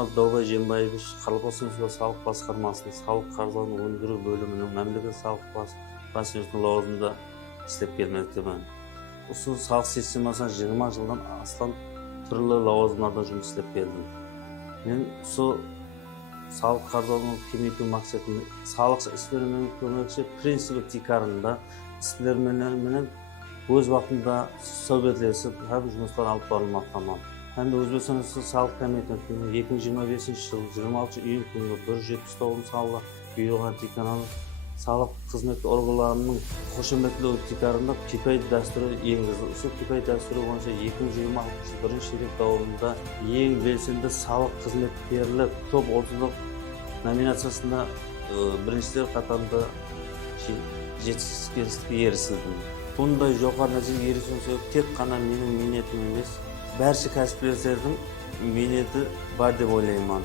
Омаров Даубай Жембаевич Қарқаралы салық басқармасының салық қаржыларын өндіру бөлімінің мемлекеттік салық басшысының лауазымында істеп келмектемін. Осы салық системасына 20 жылдан астам түрлі лауазымдарда жұмыс істеп келдім. Мен осы салық қаржыларын кемейту мақсатында салық істерімен көмекші принципі тикарында істерменен өз вақытында совбетлесіп, әрбір жұмыстар алып барылмақтамын. Hem de Özbekistan Sağlık Komitesi'nin 2025 yıl 26 iyun günü 179 sağlık büyüğün tikanan sağlık hizmet organlarının hoşumetli tikarında kipay dasturu eнгізді. Осы kipay dasturu boyunca 2026 birinchi şirket davomida eng belsindi sağlık hizmetkarlar top 30'luk nominatsiyasida birinchilar qatorida жетістікке erishildi. Bunday жоғары нәтижеге erishishim tek qana mening minnetim emas, barcha kasblarning minnati bor deb o'ylayman.